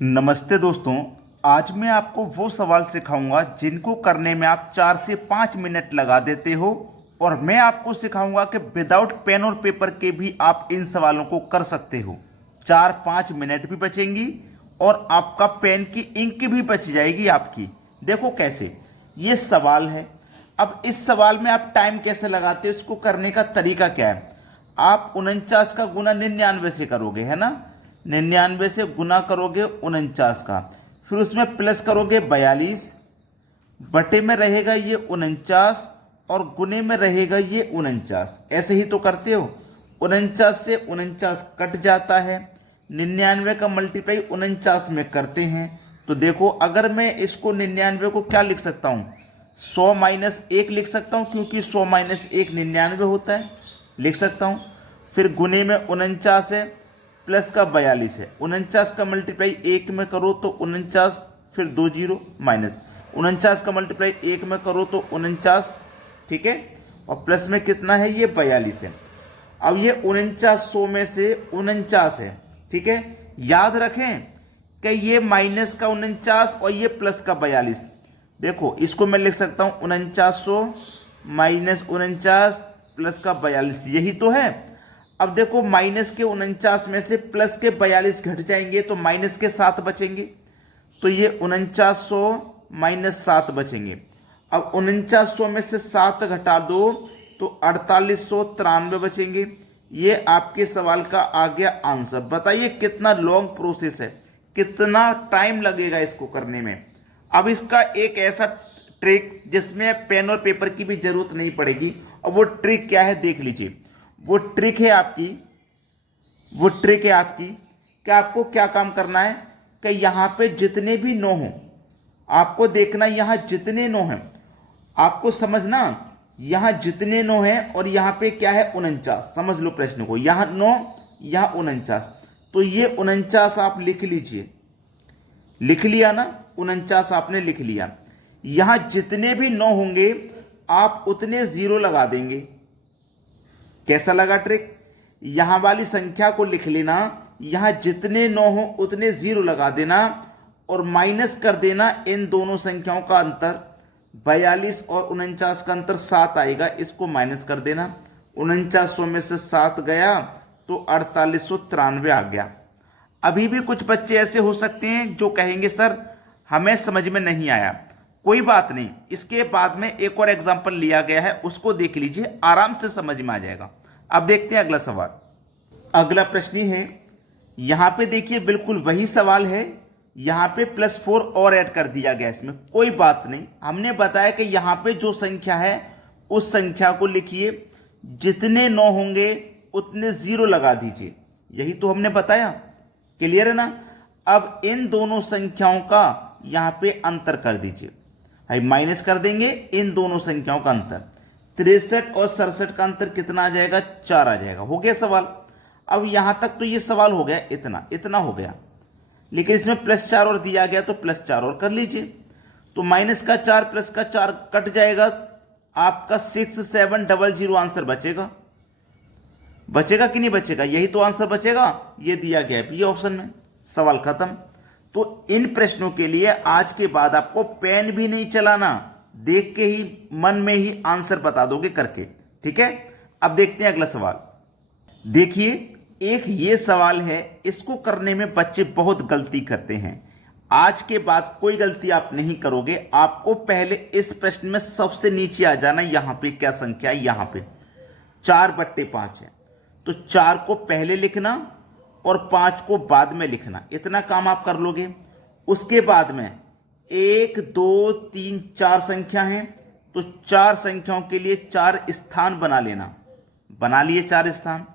नमस्ते दोस्तों। आज मैं आपको वो सवाल सिखाऊंगा जिनको करने में आप 4 से 5 मिनट लगा देते हो, और मैं आपको सिखाऊंगा कि विदाउट पेन और पेपर के भी आप इन सवालों को कर सकते हो। 4-5 मिनट भी बचेंगी और आपका पेन की इंक भी बच जाएगी आपकी। देखो कैसे ये सवाल है। अब इस सवाल में आप टाइम कैसे लगाते हो, इसको करने का तरीका क्या है। आप 49 का गुना 99 से करोगे, है ना। 99 से गुना करोगे 49 का, फिर उसमें प्लस करोगे 42, बटे में रहेगा ये 49 और गुने में रहेगा ये 49। ऐसे ही तो करते हो। 49 से 49 कट जाता है, 99 का मल्टीप्लाई 49 में करते हैं। तो देखो, अगर मैं इसको 99 को क्या लिख सकता हूँ, 100-1 लिख सकता हूँ, क्योंकि 100-1 99 होता है, लिख सकता हूँ। फिर गुने में 49 है, प्लस का 42 है। 49 का मल्टीप्लाई 1 में करो तो 49, फिर 2 जीरो माइनस 49 का मल्टीप्लाई 1 में करो तो 49, ठीक है। और प्लस में कितना है, ये 42 है। अब ये 4900 में से 49 है, ठीक है। याद रखें कि ये माइनस का 49 और ये प्लस का 42। देखो, इसको मैं लिख सकता हूं 4900 माइनस 49 प्लस का 42, यही तो है। अब देखो, माइनस के 49 में से प्लस के 42 घट जाएंगे तो माइनस के 7 बचेंगे। तो ये 4900 माइनस 7 बचेंगे। अब 4900 में से 7 घटा दो तो 4893 बचेंगे। ये आपके सवाल का आ गया आंसर। बताइए कितना लॉन्ग प्रोसेस है, कितना टाइम लगेगा इसको करने में। अब इसका एक ऐसा ट्रिक जिसमें पेन और पेपर की भी जरूरत नहीं पड़ेगी, और वो ट्रिक क्या है देख लीजिए। वो ट्रिक है आपकी कि आपको क्या काम करना है कि यहां पे जितने भी नो हो, आपको देखना यहां जितने नो हैं, आपको समझना यहां जितने नो हैं, और यहां पे क्या है 49। समझ लो प्रश्न को, यहां 9 यहां 49। तो ये 49 आप लिख लीजिए, लिख लिया ना, 49 आपने लिख लिया। यहां जितने भी 9 होंगे आप उतने जीरो लगा देंगे। कैसा लगा ट्रिक। यहां वाली संख्या को लिख लेना, यहां जितने 9 हो उतने जीरो लगा देना, और माइनस कर देना इन दोनों संख्याओं का अंतर। 42 और 49 का अंतर 7 आएगा, इसको माइनस कर देना। 4900 में से 7 गया तो 4893 आ गया। अभी भी कुछ बच्चे ऐसे हो सकते हैं जो कहेंगे सर हमें समझ में नहीं आया। कोई बात नहीं, इसके बाद में एक और एग्जांपल लिया गया है, उसको देख लीजिए, आराम से समझ में आ जाएगा। अब देखते हैं अगला सवाल। अगला प्रश्न है, यहां पे देखिए बिल्कुल वही सवाल है। यहां पे +4 और ऐड कर दिया गया इसमें। कोई बात नहीं, हमने बताया कि यहां पे जो संख्या है उस संख्या को लिखिए, जितने 9 होंगे उतने जीरो लगा दीजिए, यही तो हमने बताया। क्लियर है ना। अब इन दोनों संख्याओं का यहां पे अंतर कर दीजिए, भाई माइनस कर देंगे इन दोनों संख्याओं का अंतर। 63 और 67 का अंतर कितना आ जाएगा, 4 आ जाएगा। हो गया सवाल। अब यहां तक तो ये सवाल हो गया, इतना इतना हो गया, लेकिन इसमें +4 और दिया गया तो +4 और कर लीजिए। तो माइनस का 4 प्लस का 4 कट जाएगा, आपका 6700 आंसर बचेगा। बचेगा कि नहीं बचेगा, यही तो आंसर बचेगा, ये दिया गया है ये ऑप्शन में। सवाल खत्म। तो इन प्रश्नों के लिए आज के बाद आपको पेन भी नहीं चलाना, देख के ही मन में ही आंसर बता दोगे करके, ठीक है। अब देखते हैं अगला सवाल। देखिए, एक ये सवाल है, इसको करने में बच्चे बहुत गलती करते हैं। आज के बाद कोई गलती आप नहीं करोगे। आपको पहले इस प्रश्न में सबसे नीचे आ जाना। यहां पे क्या संख्या है, यहां पे 4/5 है, तो 4 को पहले लिखना और 5 को बाद में लिखना, इतना काम आप कर लोगे। उसके बाद में 1 2 3 4 संख्या हैं, तो 4 संख्याओं के लिए 4 स्थान बना लेना। बना लिए 4 स्थान।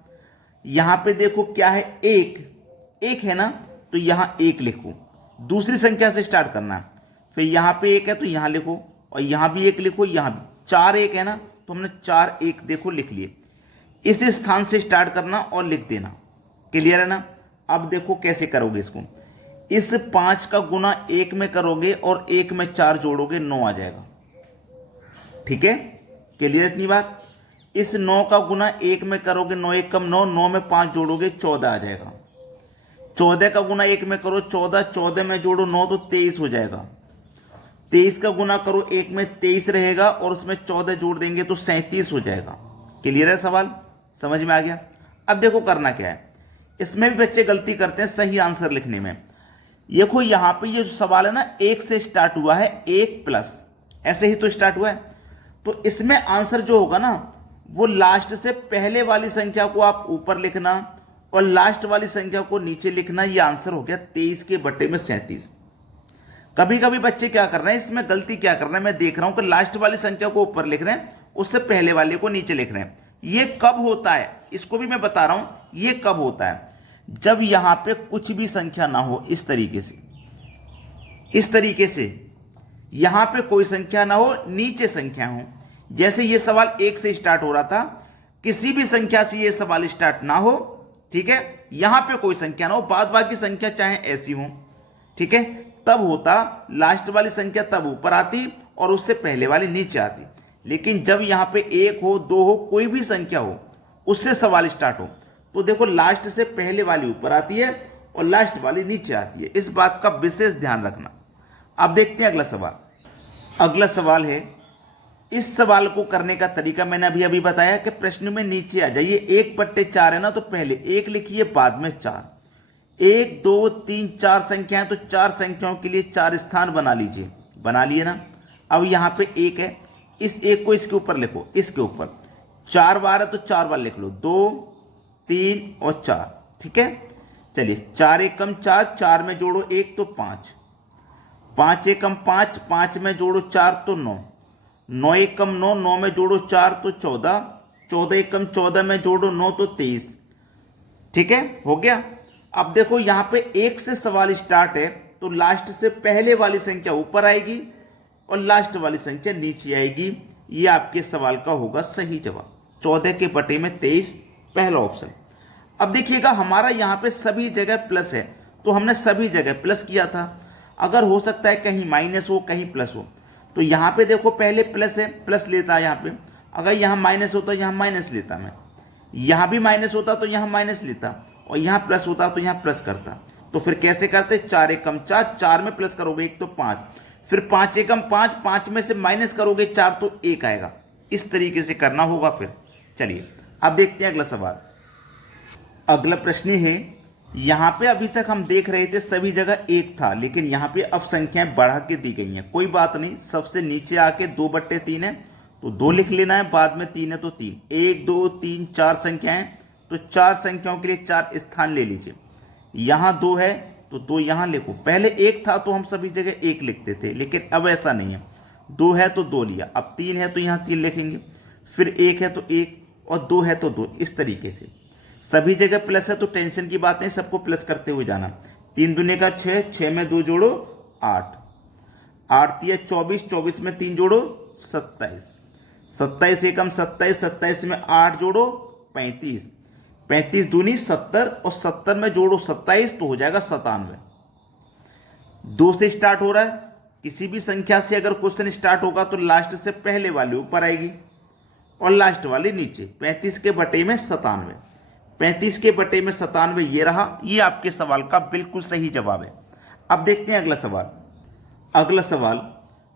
यहां पे देखो क्या है, एक है ना, तो यहां 1 लिखो। दूसरी संख्या से स्टार्ट करना। फिर यहां पे 1 है तो यहां लिखो, और यहां भी 1 लिखो, यहां भी 4 1 है ना, तो हमने 4 1 देखो लिख लिए। इस स्थान से स्टार्ट करना और लिख देना। क्लियर है ना। अब देखो कैसे करोगे इसको। इस 5 का गुना 1 में करोगे और 1 में 4 जोड़ोगे, 9 आ जाएगा। ठीक है, क्लियर इतनी बात। इस 9 का गुना 1 में करोगे, 9 1 कम 9, 9 में 5 जोड़ोगे, 14 आ जाएगा। 14 का गुना 1 में करो 14, 14 में जोड़ो 9 तो 23 हो जाएगा। 23 का गुना करो 1 में 23 रहेगा और उसमें 14 जोड़ देंगे तो 37 हो जाएगा। क्लियर है सवाल, समझ में आ गया। अब देखो करना क्या है, इसमें भी बच्चे गलती करते हैं सही आंसर लिखने में। देखो यहां पे ये जो सवाल है ना 1 से स्टार्ट हुआ है, 1 प्लस ऐसे ही तो स्टार्ट हुआ है, तो इसमें आंसर जो होगा ना वो लास्ट से पहले वाली संख्या को आप ऊपर लिखना और लास्ट वाली संख्या को नीचे लिखना। ये आंसर हो गया 23 के बटे में 37। कभी कभी बच्चे क्या कर रहे हैं, इसमें गलती क्या कर रहे हैं, मैं देख रहा हूं कि लास्ट वाली संख्या को ऊपर लिख रहे हैं, उससे पहले वाले को नीचे लिख रहे हैं। ये कब होता है इसको भी मैं बता रहा हूं। ये कब होता है, जब यहां पे कुछ भी संख्या ना हो, इस तरीके से, इस तरीके से यहां पे कोई संख्या ना हो, नीचे संख्या हो। जैसे ये सवाल 1 से स्टार्ट हो रहा था, किसी भी संख्या से ये सवाल स्टार्ट ना हो, ठीक है, यहां पे कोई संख्या ना हो, बाद बाकी संख्या चाहे ऐसी हो, ठीक है, तब होता लास्ट वाली संख्या तब ऊपर आती और उससे पहले वाली नीचे आती। लेकिन जब यहां पे 1 हो 2 हो कोई भी संख्या हो उससे सवाल स्टार्ट हो, तो देखो लास्ट से पहले वाली ऊपर आती है और लास्ट वाली नीचे आती है। इस बात का विशेष ध्यान रखना। अब देखते हैं अगला सवाल। अगला सवाल है, इस सवाल को करने का तरीका मैंने अभी बताया कि प्रश्न में नीचे आ जाइए। 1/4 है ना, तो पहले 1 लिखिए बाद में 4। 1 2 3 4 संख्याएं, तो 4 संख्याओं के लिए 4 स्थान बना लीजिए। बना लिए ना। अब यहां पे 1 है, इस 1 को इसके ऊपर लिखो, इसके ऊपर 4 बार है तो 4 बार लिख लो, 2 3 और 4, ठीक है। चलिए 4 एकम 4, 4 में जोड़ो 1 तो 5, 5 एकम 5, 5 में जोड़ो 4 तो 9, 9 एकम 9, 9 में जोड़ो 4 तो 14, 14 एकम 14 में जोड़ो 9 तो 23, ठीक है, हो गया। अब देखो यहां पे 1 से सवाल स्टार्ट है, तो लास्ट से पहले वाली संख्या ऊपर आएगी और लास्ट वाली संख्या नीचे आएगी। ये आपके सवाल का होगा सही जवाब, 14 के बटे में 23, पहला ऑप्शन। अब देखिएगा हमारा यहां पे सभी जगह प्लस है, तो हमने सभी जगह प्लस किया था। अगर हो सकता है कहीं माइनस हो कहीं प्लस हो, तो यहां पे देखो पहले प्लस है, प्लस लेता है यहां पे। अगर यहां माइनस होता यहां माइनस लेता मैं, यहां भी माइनस होता तो यहां माइनस लेता, और यहां प्लस होता तो यहां प्लस करता। तो फिर कैसे करते, 4 एकम 4, 4 में प्लस करोगे 1 तो 5, फिर 5 एकम 5, 5 में से माइनस करोगे 4 तो 1 आएगा। इस तरीके से करना होगा फिर। चलिए अब देखते हैं अगला सवाल। अगला प्रश्न है, यहां पे अभी तक हम देख रहे थे सभी जगह 1 था, लेकिन यहां पे अब संख्याएं बढ़ा के दी गई हैं। कोई बात नहीं, सबसे नीचे आके 2/3 है तो 2 लिख लेना है, बाद में 3 है तो 3, 1 2 3 4 संख्याएं, तो 4 संख्याओं के लिए 4 स्थान ले लीजिए। यहां 2 है तो 2 यहां लिखो। पहले 1 था तो हम सभी जगह 1 लिखते थे, लेकिन अब ऐसा नहीं है। 2 है तो 2 लिया, अब 3 है तो यहां 3 लिखेंगे, फिर 1 है तो 1 और 2 है तो 2। इस तरीके से सभी जगह प्लस है तो टेंशन की बात नहीं, सबको प्लस करते हुए जाना। 3 दूने का 6, 6 में 2 जोड़ो 8, 8 तिया 24, 24 में 3 जोड़ो 27, 27 एकम 27, 27 में 8 जोड़ो 35, 35 दूनी 70 और 70 में जोड़ो 27 तो हो जाएगा 97। 2 से स्टार्ट हो रहा है, किसी भी संख्या से अगर क्वेश्चन स्टार्ट होगा तो लास्ट से पहले वाली ऊपर आएगी और लास्ट वाली नीचे। 35 के बटे में 97, 35 के बटे में 97 ये रहा। ये आपके सवाल का बिल्कुल सही जवाब है। अब देखते हैं अगला सवाल। अगला सवाल,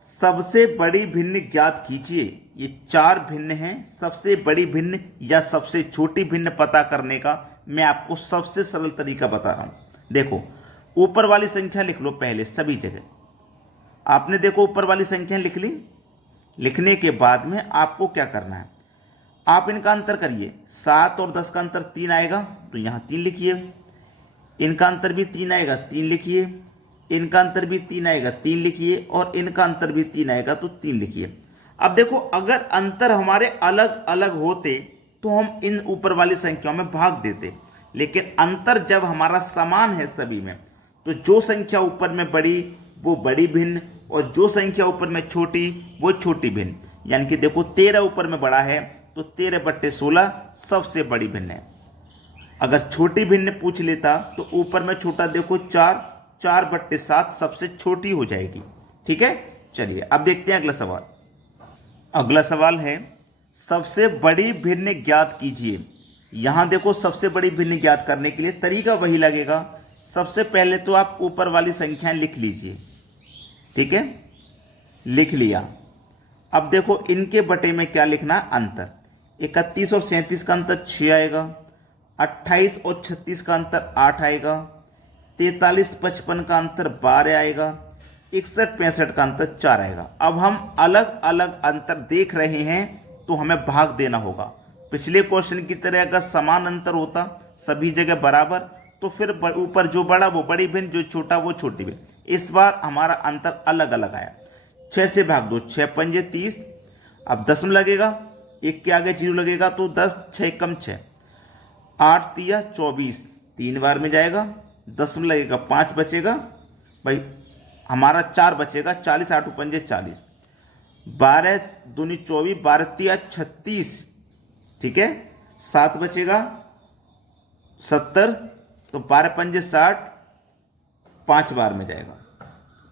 सबसे बड़ी भिन्न ज्ञात कीजिए। ये 4 भिन्न हैं, सबसे बड़ी भिन्न या सबसे छोटी भिन्न पता करने का मैं आपको सबसे सरल तरीका बता रहा हूं। देखो ऊपर वाली संख्या लिख लो पहले सभी जगह। आपने देखो ऊपर वाली संख्या लिख ली, लिखने के बाद में आपको क्या करना है, आप इनका अंतर करिए। 7 और 10 का अंतर 3 आएगा तो यहां 3 लिखिए, इनका अंतर भी 3 आएगा 3 लिखिए, इनका अंतर भी 3 आएगा 3 लिखिए, और इनका अंतर भी 3 आएगा तो 3 लिखिए। अब देखो अगर अंतर हमारे अलग अलग होते तो हम इन ऊपर वाली संख्याओं में भाग देते, लेकिन अंतर जब हमारा समान है सभी में, तो जो संख्या ऊपर में बड़ी वो बड़ी भिन्न और जो संख्या ऊपर में छोटी वो छोटी भिन्न। यानी कि देखो 13 ऊपर में बड़ा है तो 13/16 सबसे बड़ी भिन्न है। अगर छोटी भिन्न पूछ लेता तो ऊपर में छोटा देखो 4, 4/7 सबसे छोटी हो जाएगी। ठीक है, चलिए अब देखते हैं अगला सवाल। अगला सवाल है, सबसे बड़ी भिन्न ज्ञात कीजिए। यहां देखो सबसे बड़ी भिन्न ज्ञात करने के लिए तरीका वही लगेगा, सबसे पहले तो आप ऊपर वाली संख्याएं लिख लीजिए, ठीक है, लिख लिया। अब देखो इनके बटे में क्या लिखना है, अंतर। 31 और 37 का अंतर 6 आएगा, 28 और 36 का अंतर 8 आएगा, 43-55 का अंतर 12 आएगा, 61-65 का अंतर 4 आएगा। अब हम अलग अलग अंतर देख रहे हैं तो हमें भाग देना होगा। पिछले क्वेश्चन की तरह अगर समान अंतर होता सभी जगह बराबर तो फिर ऊपर जो बड़ा वो बड़ी भिन्न, जो छोटा वो छोटी भिन्न। इस बार हमारा अंतर अलग अलग आया। 6 से भाग दो, 6 पंजे 30। अब 10 में लगेगा, 1 के आगे 0 लगेगा तो 10, 6 कम 6, 8 तिया 24, 3 बार में जाएगा। 10 में लगेगा, 5 बचेगा भाई, हमारा 4 बचेगा, 40, 8 पंजे 40, 12 दूनी 24, 12 तिया 36, ठीक है। 7 बचेगा 70, तो 12 पंजे 60, 5 बार में जाएगा,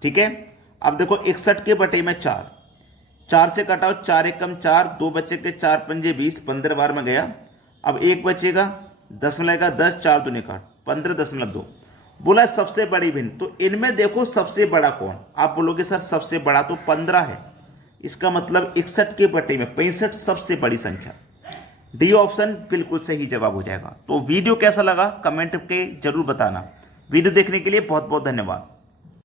ठीक है। अब देखो 61 के बटे में 4, 4 से कटाओ, 4 एक कम 4, 2 बचे के 4 पंजे 20, 15 बार में गया। अब 1 बचेगा, 10 में लगेगा 10, 4 दूनी काट 15.2। बोला सबसे बड़ी भिन्न, तो इनमें देखो सबसे बड़ा कौन। आप बोलोगे सर सबसे बड़ा तो 15 है, इसका मतलब 61 के बटे में 65 सबसे बड़ी संख्या। डी ऑप्शन बिल्कुल सही जवाब हो जाएगा। तो वीडियो कैसा लगा कमेंट के जरूर बताना। वीडियो देखने के लिए बहुत बहुत धन्यवाद।